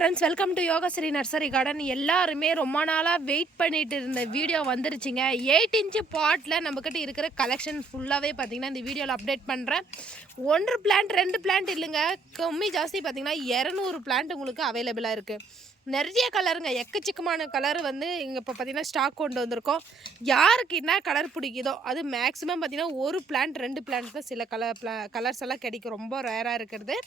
Friends, welcome to Yogashree nursery garden. எல்லாருமே ரொம்ப நாளாக வெயிட் பண்ணிட்டு இருந்த வீடியோ வந்துருச்சுங்க. 8 இன்ச்சு பாட்டில் நம்மக்கிட்ட இருக்கிற கலெக்ஷன் ஃபுல்லாகவே பார்த்திங்கன்னா இந்த வீடியோவில் அப்டேட் பண்ணுறேன். 1 பிளான்ட் 2 பிளான்ட் இல்லைங்க, கம்மி ஜாஸ்தி பார்த்திங்கன்னா 200 பிளான்ட் உங்களுக்கு அவைலபிளாக இருக்குது. நிறைய கலருங்க, எக்கச்சக்கமான கலர் வந்து இங்கே இப்போ பார்த்திங்கன்னா ஸ்டாக் கொண்டு வந்திருக்கோம். யாருக்கு என்ன கலர் பிடிக்குதோ அது மேக்ஸிமம் பார்த்திங்கன்னா 1 பிளான்ட் 2 பிளான்ட் தான் சில கலர்ஸ் எல்லாம் கிடைக்கும், ரொம்ப ரேராக இருக்கிறது.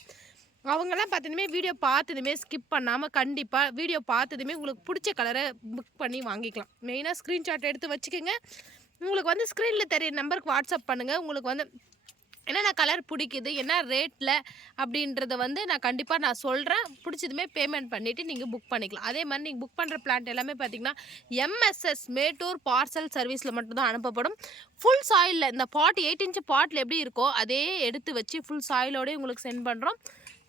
அவங்கெல்லாம் பார்த்ததுமே வீடியோ பார்த்ததுமே ஸ்கிப் பண்ணாமல் கண்டிப்பாக வீடியோ பார்த்ததுமே உங்களுக்கு பிடிச்ச கலரை புக் பண்ணி வாங்கிக்கலாம். மெயினாக ஸ்க்ரீன்ஷாட் எடுத்து வச்சுக்கோங்க. உங்களுக்கு வந்து ஸ்க்ரீனில் தெரிய நம்பருக்கு வாட்ஸ்அப் பண்ணுங்கள். உங்களுக்கு வந்து என்னென்ன கலர் பிடிக்குது, என்ன ரேட்டில் அப்படின்றத வந்து நான் கண்டிப்பாக சொல்கிறேன். பிடிச்சதுமே பேமெண்ட் பண்ணிவிட்டு நீங்கள் புக் பண்ணிக்கலாம். அதே மாதிரி நீங்கள் புக் பண்ணுற பிளான்ட் எல்லாமே பார்த்திங்கன்னா எம்எஸ்எஸ் மேட்டூர் பார்சல் சர்வீஸில் மட்டும்தான் அனுப்பப்படும். ஃபுல் சாயிலில் இந்த பாட் 8 இன்ச்சு பாட்டில் எப்படி இருக்கோ அதே எடுத்து வச்சு ஃபுல் சாயிலோடய உங்களுக்கு சென்ட் பண்ணுறோம்.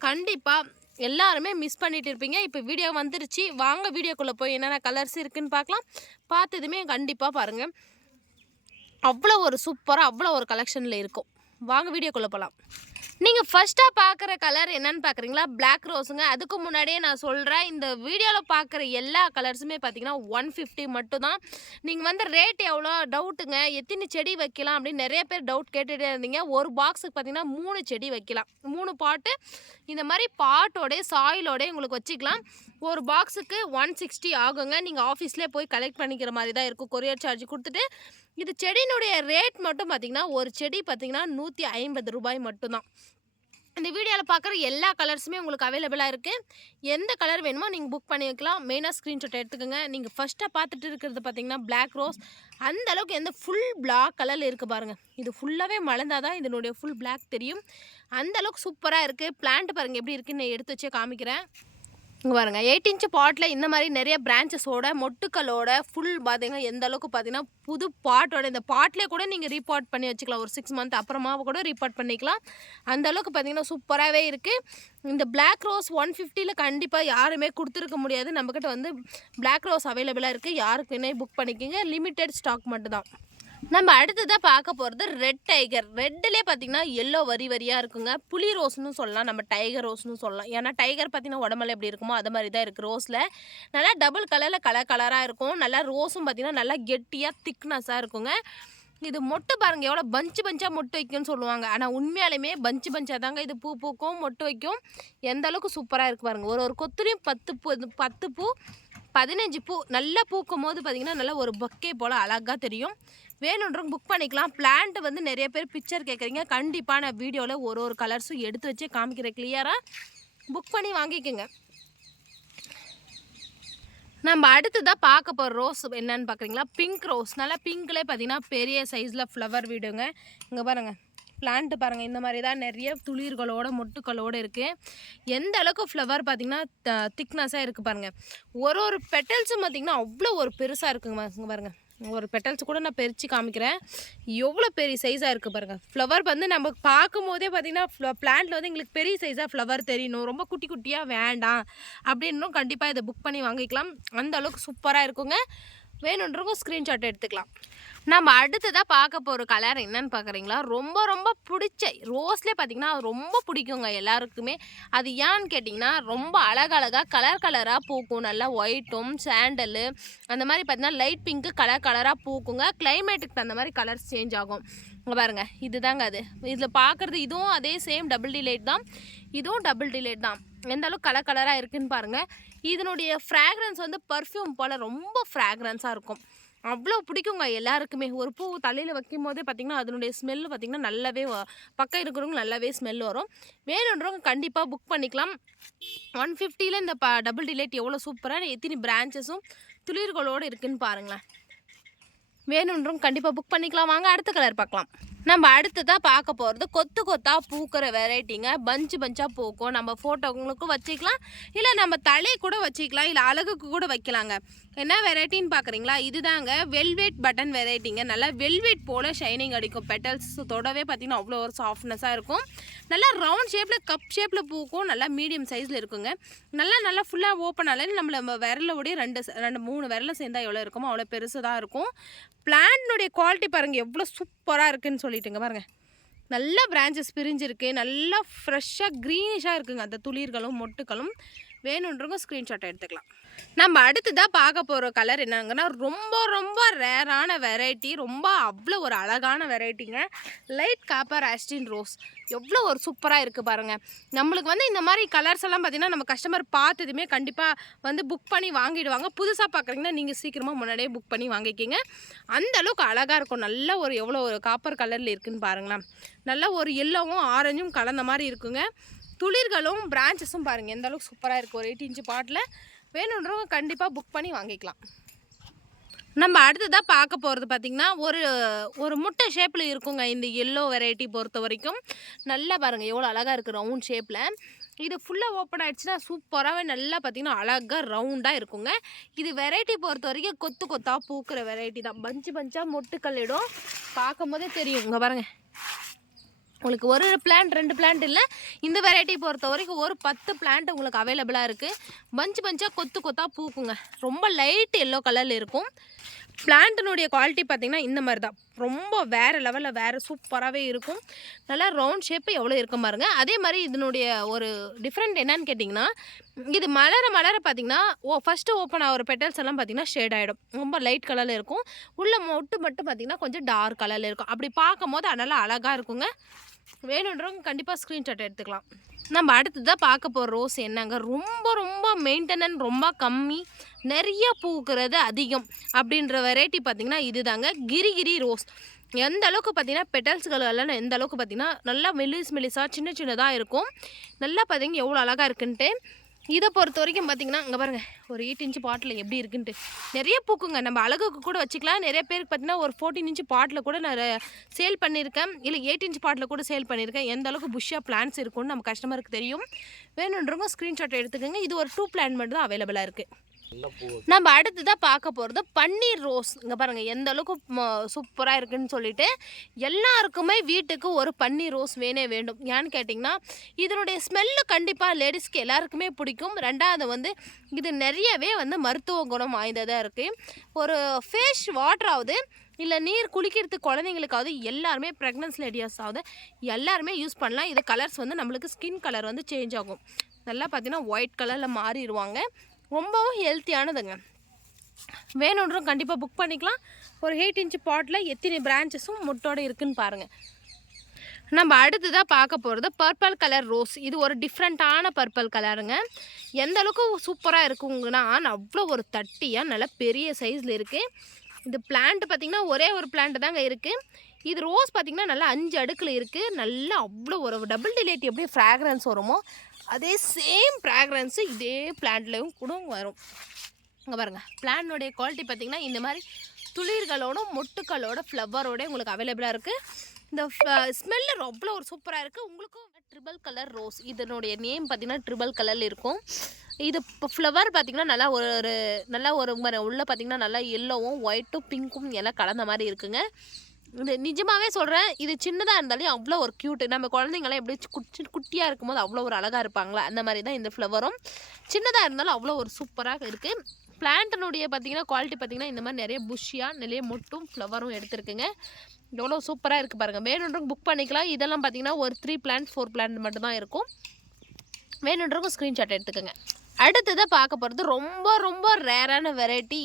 கண்டிப்பாக எல்லாருமே மிஸ் பண்ணிட்டு இருப்பீங்க. இப்போ வீடியோ வந்துருச்சு, வாங்க வீடியோக்குள்ளே போய் என்னென்ன கலர்ஸ் இருக்குதுன்னு பார்க்கலாம். பார்த்ததுமே கண்டிப்பாக பாருங்கள், அவ்வளோ ஒரு சூப்பராக அவ்வளோ ஒரு கலெக்ஷனில் இருக்கும். வாங்க வீடியோக்குள்ளே போகலாம். நீங்கள் ஃபஸ்ட்டாக பார்க்குற கலர் என்னென்னு பார்க்குறீங்களா? பிளாக் ரோஸுங்க. அதுக்கு முன்னாடியே நான் சொல்கிறேன், இந்த வீடியோவில் பார்க்குற எல்லா கலர்ஸுமே பார்த்திங்கன்னா 150 மட்டும்தான். நீங்கள் வந்து ரேட் எவ்வளோ டவுட்டுங்க, எத்தனை செடி வைக்கலாம் அப்படின்னு நிறைய பேர் டவுட் கேட்டுகிட்டே இருந்தீங்க. ஒரு பாக்ஸுக்கு பார்த்திங்கன்னா 3 செடி வைக்கலாம். 3 பாட்டு இந்த மாதிரி பாட்டோடைய சாயிலோடய உங்களுக்கு வச்சுக்கலாம். ஒரு பாக்ஸுக்கு 160 ஆகுங்க. நீங்கள் ஆஃபீஸ்லேயே போய் கலெக்ட் பண்ணிக்கிற மாதிரி தான் இருக்கும், கொரியர் சார்ஜ் கொடுத்துட்டு. இது செடியினுடைய ரேட் மட்டும் பார்த்திங்கன்னா ஒரு செடி பார்த்திங்கன்னா 150 ரூபாய் மட்டும்தான். இந்த வீடியோவில் பார்க்குற எல்லா கலர்ஸுமே உங்களுக்கு அவைலபிளாக இருக்குது. எந்த கலர் வேணுமோ நீங்கள் புக் பண்ணி வைக்கலாம். மெயினாக ஸ்க்ரீன்ஷாட் எடுத்துக்கோங்க. நீங்கள் ஃபஸ்ட்டாக பார்த்துட்டு இருக்கிறது பார்த்திங்கன்னா பிளாக் ரோஸ். அந்த அளவுக்கு எந்த ஃபுல் பிளாக் கலரில் இருக்குது பாருங்கள். இது ஃபுல்லாகவே மலர்ந்தால் தான் இதனுடைய ஃபுல் பிளாக் தெரியும். அந்த அளவுக்கு சூப்பராக இருக்குது. பிளான்ட் பாருங்கள் எப்படி இருக்குன்னு நான் எடுத்து வச்சே காமிக்கிறேன். இங்கே பாருங்கள், 8 இன்ச்சு பாட்டில் இந்த மாதிரி நிறைய பிரான்ச்சஸோட மொட்டுக்களோட ஃபுல் பார்த்திங்கன்னா எந்த அளவுக்கு பார்த்திங்கன்னா புது பாட்டோட, இந்த பாட்டிலே கூட நீங்கள் ரீபார்ட் பண்ணி வச்சுக்கலாம். ஒரு 6 மந்த் அப்புறமா கூட ரீபார்ட் பண்ணிக்கலாம். அந்த அளவுக்கு பார்த்திங்கன்னா சூப்பராகவே இருக்குது. இந்த பிளாக் ரோஸ் 150ல் கண்டிப்பாக யாருமே கொடுத்துருக்க முடியாது. நம்மக்கிட்ட வந்து பிளாக் ரோஸ் அவைலபிளாக இருக்குது. யாருக்கு வேணே புக் பண்ணிக்கோங்க. லிமிட்டட் ஸ்டாக் மட்டும்தான். நம்ம அடுத்ததாக பார்க்க போகிறது ரெட் டைகர். ரெட்டிலே பார்த்திங்கன்னா எல்லோ வரி வரியாக இருக்குங்க. புளி ரோஸ்னு சொல்லலாம், நம்ம டைகர் ரோஸ்னு சொல்லலாம். ஏன்னா டைகர் பார்த்திங்கன்னா உடம்புல எப்படி இருக்குமோ அது மாதிரி தான் இருக்குது. ரோஸில் நல்லா டபுள் கலரில் கலராக இருக்கும். நல்லா ரோஸும் பார்த்திங்கன்னா நல்லா கெட்டியாக திக்னஸாக இருக்குங்க. இது மொட்டு பாருங்கள், எவ்வளோ பஞ்சாக மொட்டு வைக்கும்னு சொல்லுவாங்க. ஆனால் உண்மையாலுமே பஞ்சாக தாங்க இது பூ பூக்கும், மொட்டு வைக்கும். எந்த அளவுக்கு சூப்பராக இருக்குது பாருங்கள். ஒரு கொத்துலையும் 10 பூ 15 பூ நல்லா பூக்கும் போது பார்த்திங்கன்னா நல்லா ஒரு பக்கே போல் அழகாக தெரியும். வேணுன்றவங்க புக் பண்ணிக்கலாம். பிளான்ட் வந்து நிறைய பேர் பிக்சர் கேட்குறீங்க. கண்டிப்பாக நான் வீடியோவில் ஒரு கலர்ஸும் எடுத்து வச்சே காமிக்கிறேன் கிளியராக. புக் பண்ணி வாங்கிக்கோங்க. நம்ம அடுத்ததாக பார்க்க போகிற ரோஸ் என்னன்னு பார்க்குறீங்களா? Pink rose. நல்லா பிங்க்லேயே பார்த்திங்கன்னா பெரிய சைஸில் ஃப்ளவர் விடுங்க. இங்கே பாருங்கள், பிளான்ட்டு பாருங்கள், இந்த மாதிரி தான் நிறைய துளிர்களோட மொட்டுக்களோடு இருக்குது. எந்த அளவுக்கு ஃப்ளவர் பார்த்திங்கன்னா திக்னஸாக இருக்குது பாருங்கள். ஒரு பெட்டல்ஸும் பார்த்திங்கன்னா அவ்வளோ ஒரு பெருசாக இருக்குங்க. இங்கே பாருங்கள், ஒரு பெட்டல்ஸ் கூட நான் பிரித்து காமிக்கிறேன். எவ்வளோ பெரிய சைஸாக இருக்குது பாருங்கள். ஃப்ளவர் வந்து நம்ம பார்க்கும் போதே பார்த்திங்கன்னா பிளான்ட்டில் வந்து எங்களுக்கு பெரிய சைஸாக ஃப்ளவர் தெரியணும், ரொம்ப குட்டி குட்டியாக வேண்டாம் அப்படின்னும் கண்டிப்பாக இதை புக் பண்ணி வாங்கிக்கலாம். அந்த அளவுக்கு சூப்பராக இருக்குங்க. வேணுன்றவங்க ஸ்க்ரீன்ஷாட் எடுத்துக்கலாம். நம்ம அடுத்ததாக பார்க்க போகிற கலர் என்னன்னு பார்க்குறீங்களா? ரொம்ப பிடிச்ச ரோஸ்லேயே பார்த்திங்கன்னா ரொம்ப பிடிக்குங்க எல்லாருக்குமே. அது ஏன்னு கேட்டிங்கன்னா ரொம்ப அழகழகாக கலராக பூக்கும். நல்லா ஒயிட்டும் சாண்டலு அந்த மாதிரி பார்த்திங்கன்னா லைட் பிங்க்கு கலராக பூக்குங்க. கிளைமேட்டுக்கு தகுந்த மாதிரி கலர்ஸ் சேஞ்ச் ஆகும். இங்கே பாருங்கள், இது தாங்க அது. இதில் பார்க்குறது இதுவும் அதே சேம் டபுள் டிலைட் தான், இதுவும் டபுள் டிலைட் தான். எந்த அளவுக்கு கலராக இருக்குதுன்னு பாருங்கள். இதனுடைய ஃப்ராக்ரன்ஸ் வந்து பர்ஃப்யூம் போல் ரொம்ப ஃப்ராக்ரன்ஸாக இருக்கும். அவ்வளோ பிடிக்குங்க எல்லாருக்குமே. ஒரு பூ தலையில் வைக்கும் போதே பார்த்திங்கன்னா அதனுடைய ஸ்மெல்லு பார்த்திங்கன்னா நல்லாவே பக்கம் இருக்கிறவங்க நல்லாவே ஸ்மெல் வரும். வேணுன்றவங்க கண்டிப்பாக புக் பண்ணிக்கலாம். 150ல் இந்த டபுள் டிலைட் எவ்வளோ சூப்பராக எத்தனை பிரான்ச்சஸும் துளிர்களோடு இருக்குதுன்னு பாருங்களேன். வேணுன்றவங்க கண்டிப்பாக புக் பண்ணிக்கலாம். வாங்க அடுத்த கலர் பார்க்கலாம். நம்ம அடுத்ததாக பார்க்க போகிறது கொத்தாக பூக்கிற வெரைட்டிங்க. பஞ்சாக பூக்கும். நம்ம ஃபோட்டோங்களுக்கும் வச்சுக்கலாம், இல்லை நம்ம தலையை கூட வச்சுக்கலாம், இல்லை அழகுக்கு கூட வைக்கலாங்க. என்ன வெரைட்டின்னு பார்க்குறீங்களா? இதுதாங்க வெல்வெட் பட்டன் வெரைட்டிங்க. நல்லா வெல்வெட் போல் ஷைனிங் அடிக்கும். பெட்டல்ஸ் தொடவே பார்த்திங்கன்னா அவ்வளோ ஒரு சாஃப்ட்னஸாக இருக்கும். நல்லா ரவுண்ட் ஷேப்பில் கப் ஷேப்பில் பூக்கும். நல்லா மீடியம் சைஸில் இருக்குங்க. நல்லா ஃபுல்லாக ஓப்பன் ஆகல நம்ம விரலோடைய 2-3 விரலை சேர்ந்தால் எவ்வளோ இருக்குமோ அவ்வளோ பெருசு தான் இருக்கும். பிளான்ட்னுடைய குவாலிட்டி பாருங்கள் எவ்வளோ சூப்பராக இருக்குதுன்னு சொல்லிட்டுங்க பாருங்கள். நல்லா பிரான்ச்சஸ் பிரிஞ்சிருக்கு. நல்லா ஃப்ரெஷ்ஷாக க்ரீனிஷாக இருக்குங்க அந்த துளிர்களும் மொட்டுக்களும். வேணுன்றவங்க ஸ்க்ரீன்ஷாட் எடுத்துக்கலாம். நம்ம அடுத்ததாக பார்க்க போகிற கலர் என்னங்கன்னா ரொம்ப ரொம்ப ரேரான வெரைட்டி, ரொம்ப அவ்வளோ ஒரு அழகான வெரைட்டிங்க. லைட் காப்பர் ஆஸ்டின் ரோஸ் எவ்வளோ ஒரு சூப்பராக இருக்குது பாருங்கள். நம்மளுக்கு வந்து இந்த மாதிரி கலர்ஸ் எல்லாம் பார்த்திங்கன்னா நம்ம கஸ்டமர் பார்த்ததுமே கண்டிப்பாக வந்து புக் பண்ணி வாங்கிடுவாங்க. புதுசாக பார்க்குறீங்கன்னா நீங்கள் சீக்கிரமாக முன்னாடியே புக் பண்ணி வாங்கிக்கிங்க. அந்த அளவுக்கு அழகாக இருக்கும். நல்ல ஒரு எவ்வளோ ஒரு காப்பர் கலரில் இருக்குதுன்னு பாருங்களேன். நல்ல ஒரு எல்லோவும் ஆரஞ்சும் கலந்த மாதிரி இருக்குங்க. துளிர்களும் பிரான்ச்சஸும் பாருங்கள் எந்த அளவுக்கு சூப்பராக இருக்குது. ஒரு 8 இன்ச்சு பாட்டில் வேணுன்றவங்க கண்டிப்பாக புக் பண்ணி வாங்கிக்கலாம். நம்ம அடுத்ததாக பார்க்க போகிறது பார்த்திங்கன்னா ஒரு முட்டை ஷேப்பில் இருக்குங்க. இந்த எல்லோ வெரைட்டி பொறுத்த வரைக்கும் நல்லா பாருங்கள் எவ்வளோ அழகாக இருக்குது ரவுண்ட் ஷேப்பில். இது ஃபுல்லாக ஓப்பன் ஆகிடுச்சுன்னா சூப்பராகவே நல்லா பார்த்திங்கன்னா அழகாக ரவுண்டாக இருக்குங்க. இது வெரைட்டி பொறுத்த வரைக்கும் கொத்து கொத்தாக பூக்கிற வெரைட்டி தான். பஞ்சு பஞ்சாக மொட்டுக்கள் இடம் பார்க்கும் போதே தெரியும். இங்கே பாருங்கள் உங்களுக்கு ஒரு பிளான்ட் 2 பிளான்ட் இல்லை, இந்த வெரைட்டி பொறுத்த வரைக்கும் ஒரு 10 பிளான்ட் உங்களுக்கு அவைலபிளாக இருக்குது. பஞ்சு பஞ்சாக கொத்து கொத்தாக பூக்குங்க. ரொம்ப லைட் எல்லோ கலரில் இருக்கும். பிளான்ட்டினுடைய குவாலிட்டி பார்த்திங்கன்னா இந்த மாதிரி தான். ரொம்ப வேறு லெவலில் வேறு சூப்பராகவே இருக்கும். நல்லா ரவுண்ட் ஷேப்பு எவ்வளோ இருக்க பாருங்க. அதே மாதிரி இதனுடைய ஒரு டிஃப்ரெண்ட் என்னன்னு கேட்டிங்கன்னா, இது மலர பார்த்திங்கன்னா ஃபஸ்ட்டு ஓப்பன் ஆகிற பெட்டல்ஸ் எல்லாம் பார்த்திங்கன்னா ஷேட் ஆகிடும். ரொம்ப லைட் கலரில் இருக்கும். உள்ள மொட்டு மட்டும் பார்த்திங்கன்னா கொஞ்சம் டார்க் கலரில் இருக்கும். அப்படி பார்க்கும் போது நல்லா அழகாக இருக்குங்க. வேணுன்றவங்க கண்டிப்பாக ஸ்க்ரீன்ஷாட் எடுத்துக்கலாம். நம்ம அடுத்ததாக பார்க்க போகிற ரோஸ் என்னங்க, ரொம்ப ரொம்ப மெயின்டெனன்ஸ் ரொம்ப கம்மி, நிறைய பூக்கிறது அதிகம் அப்படின்ற வெரைட்டி பார்த்திங்கன்னா இது தாங்க கிரிகிரி ரோஸ். எந்த அளவுக்கு பார்த்திங்கன்னா பெட்டல்ஸ்கள் எல்லாம் எந்த அளவுக்கு பார்த்திங்கன்னா நல்லா மெலிசாக சின்னதாக இருக்கும். நல்லா பார்த்திங்கன்னா எவ்வளோ அழகாக இருக்குன்ட்டு. இதை பொறுத்த வரைக்கும் பார்த்திங்கன்னா இங்கே பாருங்கள் ஒரு 8 இன்ச்சு பாட்டில் எப்படி இருக்குன்ட்டு நிறைய பூக்குங்க. நம்ம அழகுக்கு கூட வச்சுக்கலாம். நிறைய பேருக்கு பார்த்திங்கன்னா ஒரு 14 இன்ச்சு பாட்டில் கூட நான் சேல் பண்ணியிருக்கேன், இல்லை 8 இன்ச்சு பாட்டில் கூட சேல் பண்ணியிருக்கேன். எந்த அளவுக்கு புஷ்ஷாக பிளான்ஸ் இருக்குன்னு நம்ம கஸ்டமருக்கு தெரியும். வேணுன்றவங்க ஸ்க்ரீன்ஷாட் எடுத்துக்கோங்க. இது ஒரு 2 பிளான் மட்டும் தான் அவைலபிளாக இருக்குது. நம்ம அடுத்ததாக பார்க்க போகிறது பன்னீர் ரோஸ். இங்கே பாருங்கள் எந்த அளவுக்கு சூப்பராக இருக்குன்னு சொல்லிட்டு எல்லாருக்குமே வீட்டுக்கு ஒரு பன்னீர் ரோஸ் வேண்டும். ஏன்னு கேட்டிங்கன்னா இதனுடைய ஸ்மெல்லு கண்டிப்பாக லேடிஸ்க்கு எல்லாருக்குமே பிடிக்கும். ரெண்டாவது வந்து இது நிறையவே வந்து மருத்துவ குணம் வாய்ந்ததாக இருக்குது. ஒரு ஃபேஸ் வாட்டராவது இல்லை நீர் குளிக்கிறதுக்கு குழந்தைங்களுக்காவது எல்லாருமே ப்ரெக்னன்சி லேடிஸ் ஆகுது எல்லாருமே யூஸ் பண்ணலாம். இது கலர்ஸ் வந்து நம்மளுக்கு ஸ்கின் கலர் வந்து சேஞ்ச் ஆகும். நல்லா பார்த்தீங்கன்னா ஒயிட் கலரில் மாறிடுவாங்க. ரொம்பவும் ஹெல்த்தியானதுங்க. வேணுன்றவங்க கண்டிப்பாக புக் பண்ணிக்கலாம். ஒரு 8 இன்ச்சு பாட்டில் எத்தனை பிரான்ச்சஸும் முட்டோடு இருக்குதுன்னு பாருங்கள். நம்ம அடுத்ததாக பார்க்க போகிறது பர்பிள் கலர் ரோஸ். இது ஒரு டிஃப்ரெண்ட்டான பர்பிள் கலருங்க. எந்த அளவுக்கு சூப்பராக இருக்குங்கன்னா அவ்வளோ ஒரு தட்டியாக நல்ல பெரிய சைஸில் இருக்குது. இது பிளான்ட் பார்த்திங்கன்னா ஒரே ஒரு பிளான்ட் தாங்க இருக்குது. இது ரோஸ் பார்த்திங்கன்னா நல்லா 5 அடுக்கில் இருக்குது. நல்லா அவ்வளோ ஒரு டபுள் டிலேட் எப்படி ஃப்ராக்ரன்ஸ் வருமோ அதே சேம் ஃப்ராக்ரன்ஸு இதே பிளான்ட்லேயும் கூட வரும். இங்கே பாருங்கள் பிளான்டோடைய குவாலிட்டி பார்த்திங்கன்னா இந்த மாதிரி துளிர்களோட மொட்டுக்களோட ஃப்ளவரோட உங்களுக்கு அவைலபிளாக இருக்குது. இந்த ஸ்மெல்லு அவ்வளோ ஒரு சூப்பராக இருக்குது. உங்களுக்கும் ட்ரிபிள் கலர் ரோஸ், இதனுடைய நேம் பார்த்திங்கன்னா ட்ரிபிள் கலரில் இருக்கும். இது இப்போ ஃப்ளவர் பார்த்திங்கன்னா நல்லா ஒரு உள்ளே பார்த்திங்கன்னா நல்லா எல்லோவும் ஒயிட்டும் பிங்க்கும் எல்லாம் கலந்த மாதிரி இருக்குங்க. இது நிஜமாகவே சொல்கிறேன், இது சின்னதாக இருந்தாலும் அவ்வளோ ஒரு க்யூட்டு. நம்ம குழந்தைங்களாம் எப்படி குட்டியாக இருக்கும்போது அவ்வளோ ஒரு அழகாக இருப்பாங்களா அந்த மாதிரி தான் இந்த ஃப்ளவரும். சின்னதாக இருந்தாலும் அவ்வளோ ஒரு சூப்பராக இருக்குது. பிளான்ட்டினுடைய பார்த்திங்கன்னா குவாலிட்டி பார்த்திங்கன்னா இந்த மாதிரி நிறைய புஷ்ஷியாக நிறைய மொட்டும் ஃப்ளவரும் எடுத்துருக்குங்க. எவ்வளோ சூப்பராக இருக்குது பாருங்கள். வேணுன்றவங்க புக் பண்ணிக்கலாம். இதெல்லாம் பார்த்திங்கன்னா ஒரு 3 பிளான்ட் 4 பிளான்ட் மட்டும்தான் இருக்கும். வேணுன்றவங்க ஸ்க்ரீன்ஷாட் எடுத்துக்கோங்க. அடுத்ததாக பார்க்க போகிறது ரொம்ப ரொம்ப ரேரான வெரைட்டி.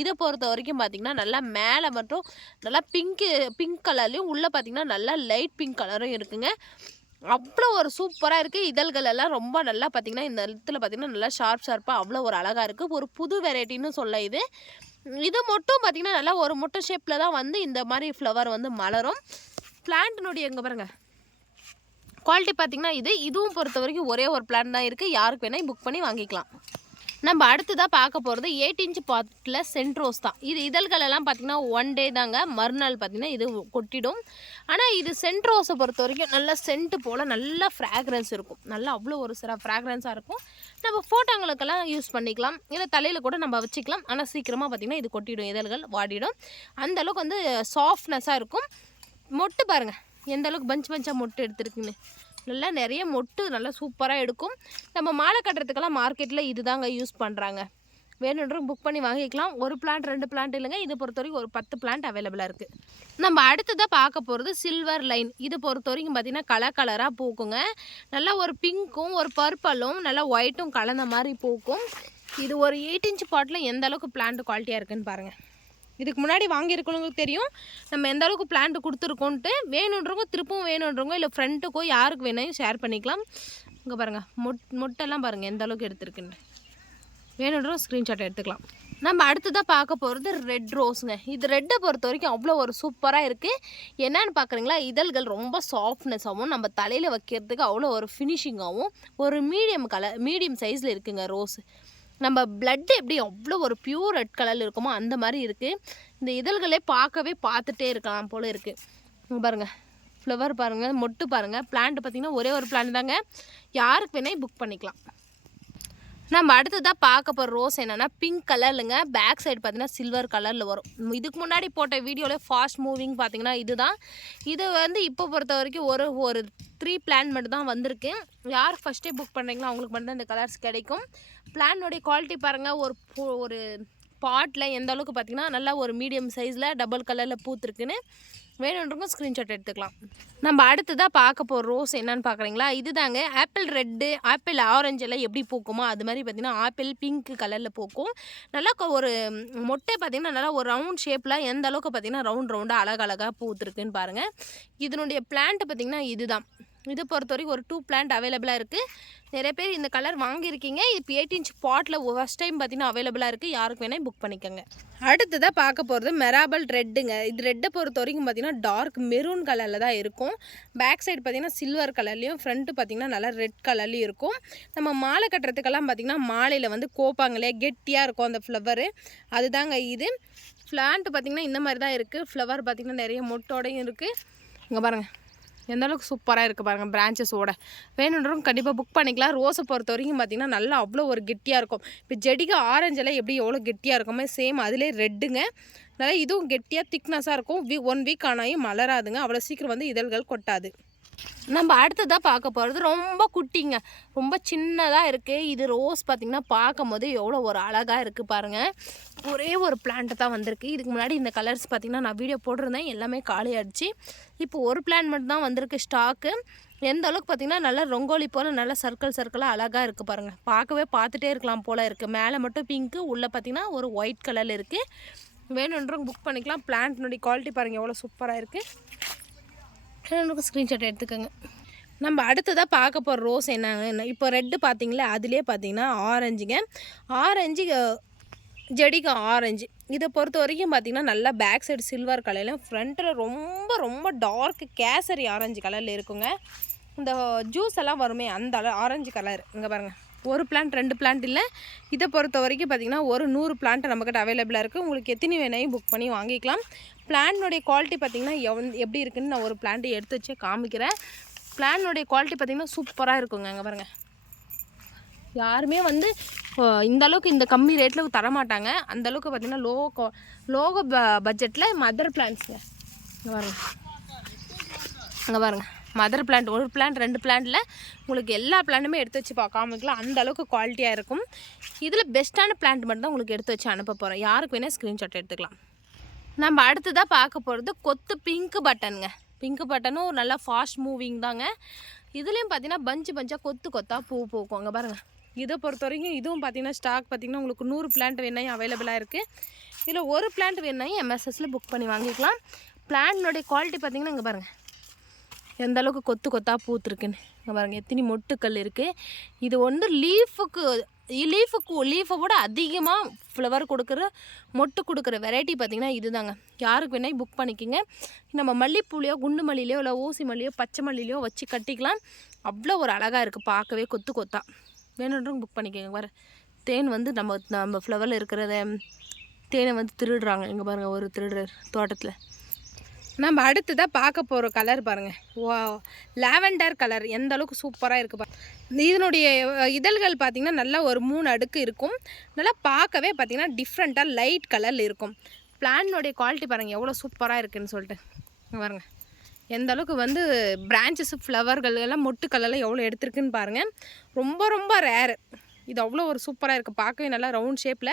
இதை பொறுத்த வரைக்கும் பார்த்திங்கன்னா நல்லா மேலே மட்டும் நல்லா பிங்க் கலர்லேயும் உள்ளே பார்த்திங்கன்னா நல்லா லைட் பிங்க் கலரும் இருக்குங்க. அவ்வளோ ஒரு சூப்பராக இருக்குது. இதழ்கள் எல்லாம் ரொம்ப நல்லா பார்த்திங்கன்னா இந்த இடத்துல பார்த்திங்கன்னா நல்லா ஷார்ப்பாக அவ்வளோ ஒரு அழகாக இருக்குது. ஒரு புது வெரைட்டின்னு சொல்ல இது மட்டும் பார்த்திங்கன்னா நல்லா ஒரு முட்டை ஷேப்பில் தான் வந்து இந்த மாதிரி ஃப்ளவர் வந்து மலரும். பிளான்ட்டினுடைய எங்கே பாருங்கள் குவாலிட்டி பார்த்திங்கன்னா இதுவும் பொறுத்த வரைக்கும் ஒரே ஒரு பிளான் தான் இருக்குது. யாருக்கு வேணால் புக் பண்ணி வாங்கிக்கலாம். நம்ம அடுத்ததாக பார்க்க போகிறது 8 இன்ச்சு பாட்டில் சென்ட் ரோஸ் தான். இது இதழ்களெல்லாம் பார்த்திங்கன்னா 1 டே தாங்க, மறுநாள் பார்த்திங்கன்னா இது கொட்டிடும். ஆனால் இது சென்ட் ரோஸை பொறுத்த வரைக்கும் நல்லா சென்ட்டு போல் நல்லா ஃப்ராக்ரன்ஸ் இருக்கும். நல்லா அவ்வளோ ஒரு ஃப்ராக்ரன்ஸாக இருக்கும். நம்ம ஃபோட்டோங்களுக்கெல்லாம் யூஸ் பண்ணிக்கலாம், இல்லை தலையில் கூட நம்ம வச்சுக்கலாம். ஆனால் சீக்கிரமாக பார்த்திங்கன்னா இது கொட்டிடும், இதழ்கள் வாடிடும். அந்தளவுக்கு வந்து சாஃப்ட்னஸாக இருக்கும். மொட்டு பாருங்கள் எந்த அளவுக்கு பஞ்சாக மொட்டு எடுத்துருக்குன்னு. நல்லா நிறைய மொட்டு நல்லா சூப்பராக எடுக்கும். நம்ம மாலை கட்டுறதுக்கெல்லாம் மார்க்கெட்டில் இது தாங்க யூஸ் பண்ணுறாங்க. வேணுன்றவங்க புக் பண்ணி வாங்கிக்கலாம். ஒரு பிளான்ட் 2 பிளான்ட் இல்லைங்க, இதை பொறுத்த வரைக்கும் ஒரு 10 பிளான்ட் அவைலபிளாக இருக்குது. நம்ம அடுத்ததாக பார்க்க போகிறது சில்வர் லைன். இதை பொறுத்த வரைக்கும் பார்த்திங்கன்னா கலராக பூக்குங்க. நல்லா ஒரு பிங்க்கும் ஒரு பர்பிளும் நல்லா ஒயிட்டும் கலந்த மாதிரி பூக்கும். இது ஒரு 8 இன்ச் பாட்டில் எந்த அளவுக்கு பிளான்ட் குவாலிட்டியாக இருக்குதுன்னு பாருங்கள். இதுக்கு முன்னாடி வாங்கியிருக்கவங்களுக்கு தெரியும் நம்ம எந்த அளவுக்கு பிளான்ட் கொடுத்துருக்கோன்ட்டு. வேணுன்றவங்க திருப்பவும் வேணுன்றவங்க இல்லை ஃப்ரெண்டுக்கோ யாருக்கு வேணாலும் ஷேர் பண்ணிக்கலாம். இங்கே பாருங்கள் மொட்டெல்லாம் பாருங்கள் எந்த அளவுக்கு எடுத்துருக்குன்னு. வேணுன்றவங்க ஸ்க்ரீன்ஷாட் எடுத்துக்கலாம். நம்ம அடுத்ததாக பார்க்க போகிறது ரெட் ரோஸுங்க. இது ரெட்டை பொறுத்த வரைக்கும் அவ்வளோ ஒரு சூப்பராக இருக்குது. என்னன்னு பார்க்குறீங்களா, இதழ்கள் ரொம்ப சாஃப்ட்னஸாகவும் நம்ம தலையில் வைக்கிறதுக்கு அவ்வளோ ஒரு ஃபினிஷிங்காகவும் ஒரு மீடியம் சைஸில் இருக்குங்க ரோஸு. நம்ம பிளட் எப்படி அவ்வளோ ஒரு பியூர் ரெட் கலரில் இருக்குமோ அந்த மாதிரி இருக்குது. இந்த இதழ்களே பார்த்துட்டே இருக்கலாம் போல் இருக்குது. பாருங்கள் ஃப்ளவர் பாருங்கள், மொட்டு பாருங்கள். பிளான்ட் பார்த்திங்கன்னா ஒரே ஒரு பிளான்ட் தாங்க, யாருக்கு வேணால் புக் பண்ணிக்கலாம். நம்ம அடுத்ததாக பார்க்க போகிற ரோஸ் என்னென்னா பிங்க் கலர்லுங்க. பேக் சைடு பார்த்திங்கன்னா சில்வர் கலரில் வரும். இதுக்கு முன்னாடி போட்ட வீடியோவில் ஃபாஸ்ட் மூவிங் பார்த்திங்கன்னா இதுதான். இது வந்து இப்போ பொறுத்த வரைக்கும் ஒரு 3 பிளான் மட்டும் தான் வந்திருக்கு. யார் ஃபஸ்ட்டே புக் பண்ணுறீங்களோ அவங்களுக்கு மட்டும் தான் இந்த கலர்ஸ் கிடைக்கும். பிளானோடைய குவாலிட்டி பாருங்கள். ஒரு பாட்டில் எந்த அளவுக்கு பார்த்திங்கன்னா நல்லா ஒரு மீடியம் சைஸில் டபுள் கலரில் பூத்துருக்குன்னு. வேணுன்றவங்க ஸ்க்ரீன்ஷாட் எடுத்துக்கலாம். நம்ம அடுத்ததாக பார்க்க போகிற ரோஸ் என்னன்னு பார்க்குறீங்களா, இது தாங்க ஆப்பிள் ரெட்டு ஆப்பிள் ஆரஞ்சு எல்லாம் எப்படி பூக்குமோ அது மாதிரி பார்த்திங்கன்னா ஆப்பிள் பிங்க் கலரில் பூக்கும். நல்லா ஒரு மொட்டை பார்த்திங்கன்னா நல்லா ஒரு ரவுண்ட் ஷேப்பில் எந்த அளவுக்கு பார்த்திங்கன்னா ரவுண்டாக அழகாக பூத்துருக்குன்னு பாருங்கள். இதனுடைய பிளான்ட் பார்த்திங்கன்னா இதுதான். இதை பொறுத்த வரைக்கும் ஒரு 2 பிளான்ட் அவைலபிளாக இருக்குது. நிறைய பேர் இந்த கலர் வாங்கியிருக்கீங்க. இப்போ 8 இன்ச் பாட்டில் ஃபஸ்ட் டைம் பார்த்திங்கன்னா அவைலபிளாக இருக்குது. யாருக்கு வேணால் புக் பண்ணிக்கோங்க. அடுத்ததாக பார்க்க போகிறது மெராபல் ரெட்டுங்க. இது ரெட்டை பொறுத்த வரைக்கும் பார்த்திங்கன்னா டார்க் மெரூன் கலரில் தான் இருக்கும். பேக் சைடு பார்த்திங்கன்னா சில்வர் கலர்லேயும் ஃப்ரண்ட்டு பார்த்திங்கன்னா நல்லா ரெட் கலர்லேயும் இருக்கும். நம்ம மாலை கட்டுறதுக்கெல்லாம் பார்த்திங்கன்னா மாலையில் வந்து கோப்பாங்களே கெட்டியாக இருக்கும் அந்த ஃப்ளவரு, அதுதாங்க இது. பிளான்ட் பார்த்திங்கன்னா இந்த மாதிரி தான் இருக்குது. ஃப்ளவர் பார்த்திங்கன்னா நிறைய மொட்டோடையும் இருக்குது. இங்கே பாருங்கள் எந்த அளவுக்கு சூப்பராக இருக்குது பாருங்கள் பிரான்ச்சஸோட. வேணுன்றவங்க கண்டிப்பாக புக் பண்ணிக்கலாம். ரோஸை பொறுத்த வரைக்கும் பார்த்திங்கன்னா நல்லா அவ்வளோ ஒரு கெட்டியாக இருக்கும். இப்போ ஜெடிகா ஆரஞ்செல்லாம் எப்படி எவ்வளோ கெட்டியாக இருக்குமே சேம் அதிலே ரெட்டுங்க. நல்லா இதுவும் கெட்டியாக திக்னஸாக இருக்கும். 1 வீக் ஆனாயும் மலராதுங்க, அவ்வளோ சீக்கிரம் வந்து இதழ்கள் கொட்டாது. நம்ம அடுத்ததாக பார்க்க போகிறது ரொம்ப குட்டிங்க, ரொம்ப சின்னதாக இருக்குது. இது ரோஸ் பார்த்திங்கன்னா பார்க்கும் போது எவ்வளோ ஒரு அழகாக இருக்குது பாருங்கள். ஒரே ஒரு பிளான்ட்டு தான் வந்திருக்கு. இதுக்கு முன்னாடி இந்த கலர்ஸ் பார்த்திங்கன்னா நான் வீடியோ போட்டிருந்தேன், எல்லாமே காலி ஆகிடுச்சு. இப்போ ஒரு பிளான் மட்டும் தான் வந்திருக்கு ஸ்டாக்கு. எந்த அளவுக்கு பார்த்திங்கன்னா நல்லா ரங்கோலி போல் நல்லா சர்க்கிளாக அழகாக இருக்குது பாருங்கள். பார்த்துட்டே இருக்கலாம் போல் இருக்குது. மேலே மட்டும் பிங்க்கு, உள்ளே பார்த்திங்கன்னா ஒரு ஒயிட் கலரில் இருக்குது. வேணுன்றவங்க புக் பண்ணிக்கலாம். பிளான்ட்னுடைய குவாலிட்டி பாருங்கள் எவ்வளோ சூப்பராக இருக்குது. எனக்கு ஸ்க்ரீன்ஷாட் எடுத்துக்கோங்க. நம்ம அடுத்ததாக பார்க்க போகிற ரோஸ் என்ன, இப்போ ரெட்டு பார்த்திங்களா அதுலேயே பார்த்திங்கன்னா ஆரஞ்சுங்க. Orange ஜெடிகா orange. இதை பொறுத்த வரைக்கும் பார்த்திங்கன்னா நல்லா பேக் சைடு சில்வர் கலரில், ஃப்ரண்ட்டில் ரொம்ப டார்க் கேசரி ஆரஞ்சு கலரில் இருக்குங்க. இந்த ஜூஸ் எல்லாம் வருமே அந்த ஆரஞ்சு கலர். இங்கே பாருங்கள் ஒரு பிளான்ட் 2 பிளான்ட் இல்லை. இதை பொறுத்த வரைக்கும் பார்த்திங்கன்னா ஒரு 100 பிளான்ட் நம்மக்கிட்ட அவைலபிளாக இருக்குது. உங்களுக்கு எத்தனை வேணையும் புக் பண்ணி வாங்கிக்கலாம். பிளான்னுடைய குவாலிட்டி பார்த்திங்கன்னா எப்படி இருக்குதுன்னு நான் ஒரு பிளான்ட்டை எடுத்து வச்சே காமிக்கிறேன். பிளான்னுடைய குவாலிட்டி பார்த்திங்கன்னா சூப்பராக இருக்குங்க. அங்கே பாருங்கள் யாருமே வந்து இந்த அளவுக்கு இந்த கம்மி ரேட்டில் தரமாட்டாங்க. அந்தளவுக்கு பார்த்திங்கன்னா லோகோ பட்ஜெட்டில் மதர் பிளான்ட்ஸுங்க. அங்கே பாருங்கள் மதர் பிளான்ட் 1 பிளான்ட் 2 பிளான்ட்டில் உங்களுக்கு எல்லா பிளான்ட்டுமே எடுத்து வச்சு காமிக்கலாம். அந்த அளவுக்கு குவாலிட்டியாக இருக்கும். இதில் பெஸ்ட்டான பிளான்ட் மட்டும் தான் உங்களுக்கு எடுத்து வச்சு அனுப்ப போகிறேன். யாருக்கு வேணால் ஸ்க்ரீன்ஷாட் எடுத்துக்கலாம். நம்ம அடுத்ததாக பார்க்க போகிறது கொத்து பிங்க் பட்டனுங்க. பிங்க் பட்டனும் நல்லா ஃபாஸ்ட் மூவிங் தாங்க. இதுலேயும் பார்த்திங்கன்னா பஞ்சாக கொத்தாக பூ பூக்கும். அங்கே பாருங்கள் இதை பொறுத்த வரைக்கும் இதுவும் பார்த்திங்கன்னா ஸ்டாக் பார்த்திங்கன்னா உங்களுக்கு 100 பிளான்ட் வேணாயும் அவைலபிளாக இருக்குது. இதில் ஒரு பிளான்ட் வேணாயும் MSSல புக் பண்ணி வாங்கிக்கலாம். பிளான்னுடைய குவாலிட்டி பார்த்திங்கன்னா இங்கே பாருங்கள் எந்த அளவுக்கு கொத்தாக பூத்துருக்குன்னு. இங்கே பாருங்கள் எத்தனை மொட்டுக்கள் இருக்குது. இது வந்து லீஃபை விட அதிகமாக ஃப்ளவர் மொட்டு கொடுக்குற வெரைட்டி பார்த்திங்கன்னா இது தாங்க. யாருக்கு வேணால் புக் பண்ணிக்கோங்க. நம்ம மல்லிப்பூலையோ குண்டு மல்லிலையோ இல்லை ஊசி மல்லியோ பச்சை மல்லிலையோ வச்சு கட்டிக்கலாம். அவ்வளோ ஒரு அழகாக இருக்குது பார்க்கவே கொத்தாக. வேணுன்றவங்க புக் பண்ணிக்கோங்க. வர தேன் வந்து நம்ம ஃப்ளவரில் இருக்கிறத தேனை வந்து திருடுறாங்க. இங்கே பாருங்கள் ஒரு திருடுற தோட்டத்தில். நம்ம அடுத்ததாக பார்க்க போகிற கலர் பாருங்கள். லாவெண்டர் கலர் எந்த அளவுக்கு சூப்பராக இருக்குது பாருங்கள். இதனுடைய இதழ்கள் பார்த்திங்கன்னா நல்லா ஒரு 3 அடுக்கு இருக்கும். நல்லா பார்க்கவே பார்த்திங்கன்னா டிஃப்ரெண்ட்டாக லைட் கலரில் இருக்கும். பிளான்னுடைய குவாலிட்டி பாருங்கள் எவ்வளோ சூப்பராக இருக்குதுன்னு சொல்லிட்டு பாருங்கள். எந்த அளவுக்கு வந்து பிரான்ச்சஸ் ஃப்ளவர்கள் எல்லாம் மொட்டு கலரில் எவ்வளோ எடுத்துருக்குன்னு பாருங்கள். ரொம்ப ரேரு. இது அவ்வளோ ஒரு சூப்பராக இருக்குது, பார்க்கவே நல்லா ரவுண்ட் ஷேப்பில்.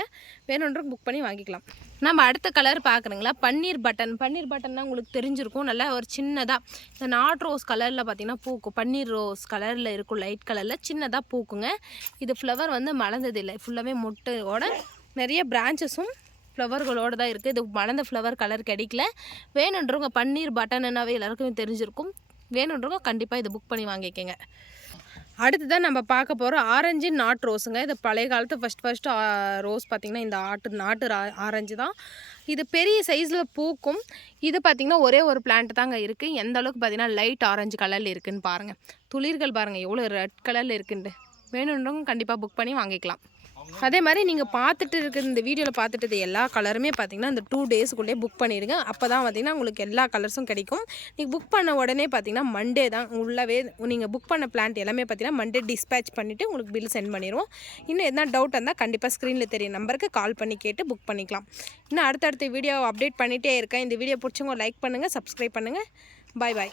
வேணுன்றவங்க புக் பண்ணி வாங்கிக்கலாம். நம்ம அடுத்த கலர் பார்க்குறீங்களா, பன்னீர் பட்டன்னா உங்களுக்கு தெரிஞ்சிருக்கும். நல்லா ஒரு சின்னதாக இந்த நாட் ரோஸ் கலரில் பார்த்திங்கன்னா பூக்கும். பன்னீர் ரோஸ் கலரில் இருக்கும், லைட் கலரில் சின்னதாக பூக்குங்க. இது ஃப்ளவர் வந்து மலர்ந்ததில்லை, ஃபுல்லாகவே மொட்டையோட நிறைய பிரான்ச்சஸும் ஃப்ளவர்களோடு தான் இருக்குது. இது மலர்ந்த ஃப்ளவர் கலர் கிடைக்கல. வேணுன்றவங்க பன்னீர் பட்டன்னாவே எல்லாருக்குமே தெரிஞ்சிருக்கும். வேணுன்றவங்க கண்டிப்பாக இதை புக் பண்ணி வாங்கிக்கோங்க. அடுத்ததான் நம்ம பார்க்க போகிறோம் ஆரஞ்சு நாட் ரோஸுங்க. இது பழைய காலத்து ஃபஸ்ட்டு ரோஸ் பார்த்திங்கன்னா இந்த நாட்டு ஆரஞ்சு தான். இது பெரிய சைஸில் பூக்கும். இது பார்த்திங்கன்னா ஒரே ஒரு பிளான்ட் தாங்க இருக்குது. எந்த அளவுக்கு பார்த்திங்கன்னா லைட் ஆரஞ்சு கலரில் இருக்குதுன்னு பாருங்கள். துளிர்கள் பாருங்கள் எவ்வளோ ரெட் கலரில் இருக்குன்ட்டு. வேணுன்றவங்க கண்டிப்பாக புக் பண்ணி வாங்கிக்கலாம். அதே மாதிரி நீங்கள் பார்த்துட்டு இருக்கிற இந்த வீடியோவில் பார்த்துட்டு எல்லா கலருமே பார்த்திங்கன்னா இந்த 2 டேஸுக்குள்ளே புக் பண்ணிடுங்க. அப்போ தான் பார்த்திங்கன்னா உங்களுக்கு எல்லா கலர்ஸும் கிடைக்கும். நீங்கள் புக் பண்ண உடனே பார்த்திங்கன்னா மண்டே தான் உள்ளவே நீங்கள் புக் பண்ண பிளான்ட் எல்லாமே பார்த்திங்கன்னா மண்டே டிஸ்பேச் பண்ணிவிட்டு உங்களுக்கு பில் சென்ட் பண்ணிடுவோம். இன்னும் எதனா டவுட் இருந்தால் கண்டிப்பாக ஸ்க்ரீனில் தெரிய நம்பருக்கு கால் பண்ணி கேட்டு புக் பண்ணிக்கலாம். இன்னும் அடுத்தடுத்த வீடியோ அப்டேட் பண்ணிகிட்டே இருக்கேன். இந்த வீடியோ பிடிச்சவங்க லைக் பண்ணுங்கள், சப்ஸ்கிரைப் பண்ணுங்கள். பாய்.